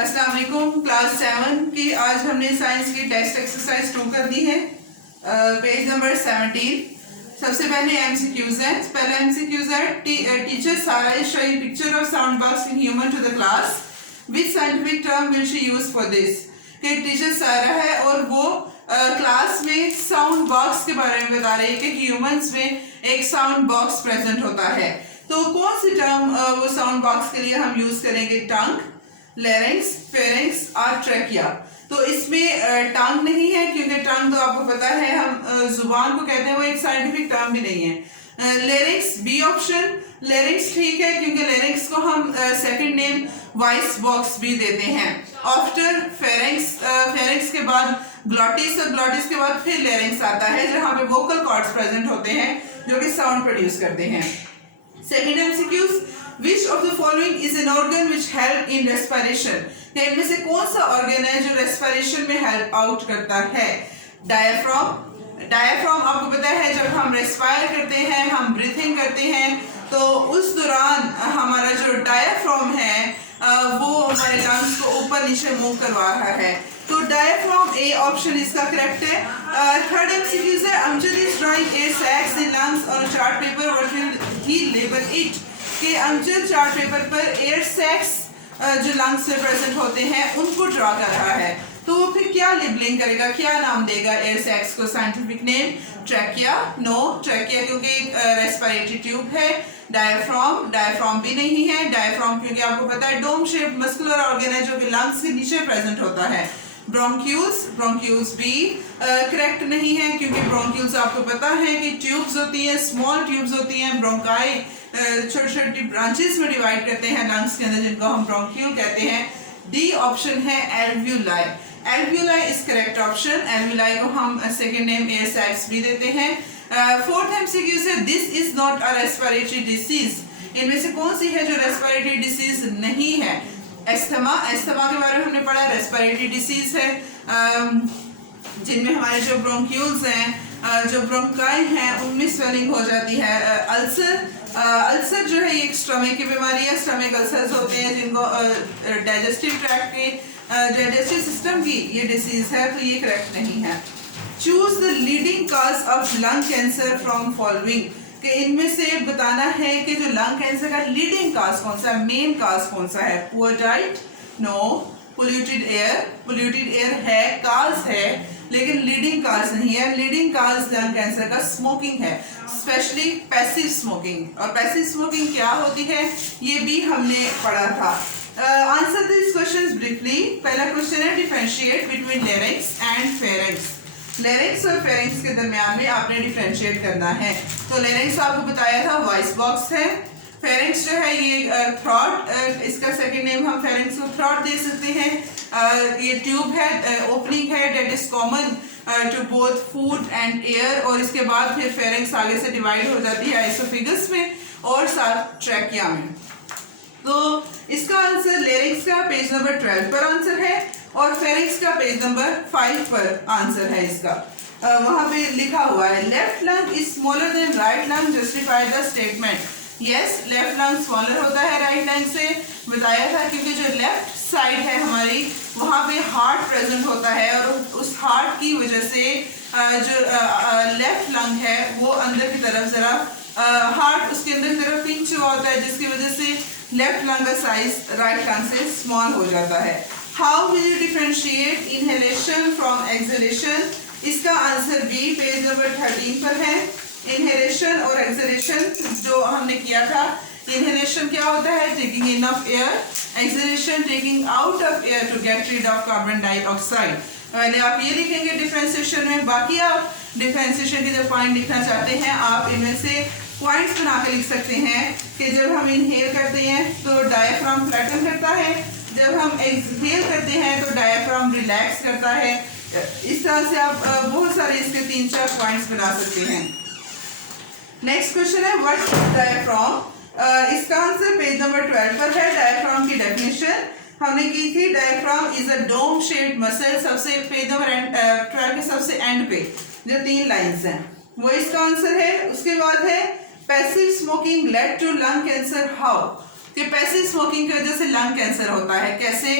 अस्सलाम वालेकुम। क्लास 7 की आज हमने साइंस की टेस्ट एक्सरसाइज 2 कर दी है। Page number 17। सबसे पहले एमसीक्यूज है। पहला एमसीक्यूज है, teacher Sara is showing picture of sound box in human to the class, which scientific term will she use for this. कि टीचर सारा है और वो क्लास में साउंड बॉक्स के बारे में बता रही है कि ह्यूमंस में एक साउंड बॉक्स प्रेजेंट होता है। तो कौन सी टर्म वो साउंड बॉक्स के लिए हम यूज करेंगे? टंग, लेरिंक्स, फेरिंक्स और ट्रैकिया। तो इसमें टंग नहीं है क्योंकि टंग तो आपको पता है हम जुबान को कहते हैं, वो एक साइंटिफिक टर्म भी नहीं है। लेरिंक्स बी ऑप्शन, लेरिंक्स ठीक है क्योंकि लेरिंक्स को हम सेकंड नेम वॉइस बॉक्स भी देते हैं। आफ्टर फेरिंक्स, फेरिंक्स के बाद ग्लॉटिस और ग्लॉटिस के बाद फिर लेरिंक्स आता है जहां पे वोकल कॉर्ड्स प्रेजेंट होते हैं जो कि साउंड प्रोड्यूस करते हैं। Second MCQs, which of the following is an organ which help in respiration? इनमें से कौन सा ऑर्गन है जो रेस्पिरेशन में हेल्प आउट करता है? डायफ्राम। डायफ्राम आपको पता है जब हम रेस्पायर करते हैं, हम ब्रीथिंग करते हैं, तो उस दौरान हमारा जो डायफ्राम है वो हमारे लंग्स को ऊपर नीचे मूव करवा रहा है। तो डायफ्राम ए ऑप्शन इसका करेक्ट है। थर्ड एमसीक्यूज है, Amjad is drawing air sacs in lungs on a chart paper, what will he label it? कि अमजद चार्ट पेपर पर एयर सैक्स जो लंग्स में प्रेजेंट होते हैं उनको ड्रा कर रहा है, तो वो फिर क्या लेबलिंग करेगा, क्या नाम देगा एयर सैक्स को? Scientific name trachea? No, trachea क्योंकि रेस्पिरेटरी ट्यूब है। डायफ्राम, डायफ्राम भी नहीं है। डायफ्राम क्योंकि आपको पता है डोम शेप मस्कुलर ऑर्गन है जो कि लंग्स के नीचे प्रेजेंट होता है। ब्रोंक्यूल्स, ब्रोंक्यूल्स भी करेक्ट नहीं है क्योंकि ब्रोंक्यूल्स आपको पता है कि ट्यूब्स होती हैं, स्मॉल ट्यूब्स होती हैं, ब्रोंकाई छोटी छोटी ब्रांचेस में डिवाइड करते हैं लंग्स के अंदर जिनको हम ब्रोंक्यूल कहते हैं। डी ऑप्शन है alveoli. Alveoli is correct option. Alveoli को हम सेकंड नेम एयर सैक्स भी देते हैं। फोर्थ एमसीक्यू से, this is not a respiratory disease. इनमें से कौन सी है जो रेस्पिरेटरी डिसीज नहीं है? एस्थमा। एस्थमा के बारे में हमने पढ़ा, रेस्पिरेटरी डिसीज है जिनमें हमारे जो ब्रोंक्यूल्स हैं, जो ब्रोंकाई हैं, उनमें स्वेलिंग हो जाती है। अल्सर, अल्सर जो है एक स्टमक की बीमारी है। स्टमक अल्सर्स होते हैं जिनको डाइजेस्टिव ट्रैक्ट के डाइजेस्टिव सिस्टम की ये डिसीज है, तो ये करेक्ट नहीं है। Choose the leading cause of lung cancer from following. कि इनमें से बताना है कि जो लंग कैंसर का लीडिंग काज कौन सा है, मेन काज कौन सा है? Poor diet? No. Polluted air? Polluted air है, काज है, लेकिन लीडिंग काज नहीं है। लीडिंग काज लंग कैंसर का स्मोकिंग है, स्पेशली पैसिव स्मोकिंग। और पैसिव स्मोकिंग क्या होती है ये भी हमने पढ़ा था। Answer this questions briefly. पहला क्वेश्चन है, differentiate between larynx and pharynx. Larynx और फेरिंक्स के दरमियान में आपने डिफरेंशिएट करना है। तो लेरिंक्स आपको बताया था वॉइस बॉक्स है। फेरिंक्स जो है ये थ्रॉट, इसका सेकंड नेम हम फेरिंक्स को थ्रॉट दे सकते हैं। ये ट्यूब है, ओपनिंग है that is common to both food and air. और इसके बाद फिर फेरिंक्स आगे से डिवाइड हो जाती है एसोफेगस में और साथ ट्रैकिया में। तो इसका आंसर लेरिंक्स का पेज नंबर 12 पर आंसर है और फेरिंक्स का पेज नंबर 5 पर आंसर है इसका। वहां पे लिखा हुआ है, left lung is smaller than right lung, justify the statement. Yes, left lung smaller होता है राइट लंग से, बताया था क्योंकि जो लेफ्ट साइड है हमारी वहां पे हार्ट प्रेजेंट होता है और उस हार्ट की वजह से जो लेफ्ट लंग है वो अंदर की तरफ जरा हार्ट उसके अंदर की तरफ पिंच हुआ होता है, जिसकी वजह से लेफ्ट लंग का साइज राइट लंग से स्मॉल हो जाता है। How will you differentiate inhalation from exhalation? इसका आंसर बी पेज नंबर 13 पर है। इनहेलेशन और एक्सहेलेशन जो हमने किया था, इनहेलेशन क्या होता है? Taking in of air, exhalation taking out of air to get rid of carbon dioxide. पहले आप ये लिखेंगे डिफरेंशिएशन में, बाकी आप डिफरेंशिएशन के जो पॉइंट लिखना चाहते हैं आप इनमें से पॉइंट्स बना के लिख सकते हैं कि जब हम इनहेल करते हैं तो डायफ्राम फ्लैटन करता है, जब हम एक्सहेल करते हैं तो डायफ्राम रिलैक्स करता है। इस तरह से आप बहुत सारे इसके 3-4 पॉइंट्स बना सकते हैं। नेक्स्ट क्वेश्चन है, व्हाट इज डायफ्राम? इसका आंसर पेज नंबर 12 पर है। डायफ्राम की डेफिनेशन हमने की थी, diaphragm is a dome shaped muscle. सबसे पेज नंबर 12 के सबसे एंड पे जो 3 लाइंस हैं वो इसका आंसर है। उसके बाद है, passive smoking lead to lung cancer. How? कि पैसिव स्मोकिंग की वजह से लंग कैंसर होता है, कैसे?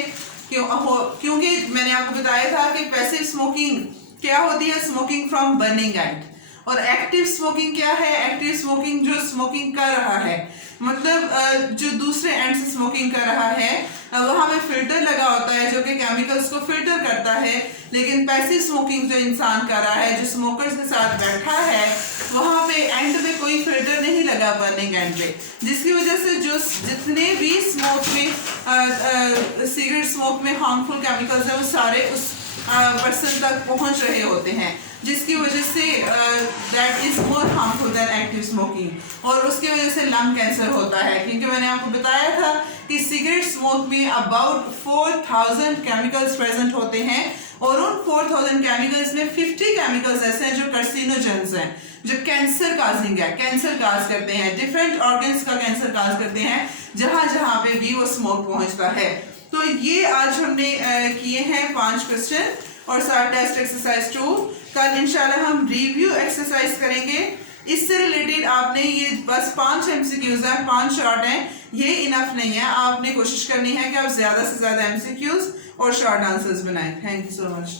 क्योंकि मैंने आपको बताया था कि पैसिव स्मोकिंग क्या होती है, स्मोकिंग फ्रॉम बर्निंग एंड, और एक्टिव स्मोकिंग क्या है, एक्टिव स्मोकिंग जो स्मोकिंग कर रहा है, मतलब जो दूसरे एंड से स्मोकिंग कर रहा है वहां पे फिल्टर लगा होता है जो कि केमिकल्स को फिल्टर करता है, लेकिन पैसिव स्मोकिंग जो इंसान कर रहा है, जो स्मोकर्स के साथ बैठा है, वहां पे एंड पे कोई फिल्टर नहीं लगा बर्निंग एंड पे, जिसकी वजह से जो जितने भी स्मोक में सिगरेट स्मोक में हार्मफुल केमिकल्स है वो सारे उस पर्सन तक पहुंच रहे होते हैं, जिसकी वजह से that is more harmful than active smoking, और उसकी वजह से लंग कैंसर होता है। क्योंकि मैंने आपको बताया था कि सिगरेट स्मोक में अबाउट 4000 केमिकल्स प्रेजेंट होते हैं, और उन 4000 केमिकल्स में 50 केमिकल्स ऐसे हैं जो कार्सिनोजेंस हैं, जो कैंसर काजिंग है, कैंसर काज करते हैं, डिफरेंट ऑर्गन्स का कैंसर काज करते हैं जहां जहां पे भी वो स्मोक पहुंचता है। तो ये आज हमने किए हैं 5 क्वेश्चन और साथ टेस्ट एक्सरसाइज 2। कल इंशाल्लाह हम रिव्यू एक्सरसाइज करेंगे। इससे रिलेटेड आपने ये बस 5 एमसीक्यूज हैं, 5 शॉर्ट हैं, ये इनफ नहीं है, आपने कोशिश करनी है कि आप ज्यादा से ज्यादा एमसीक्यूज और शॉर्ट आंसर्स बनाएं। Thank you so much.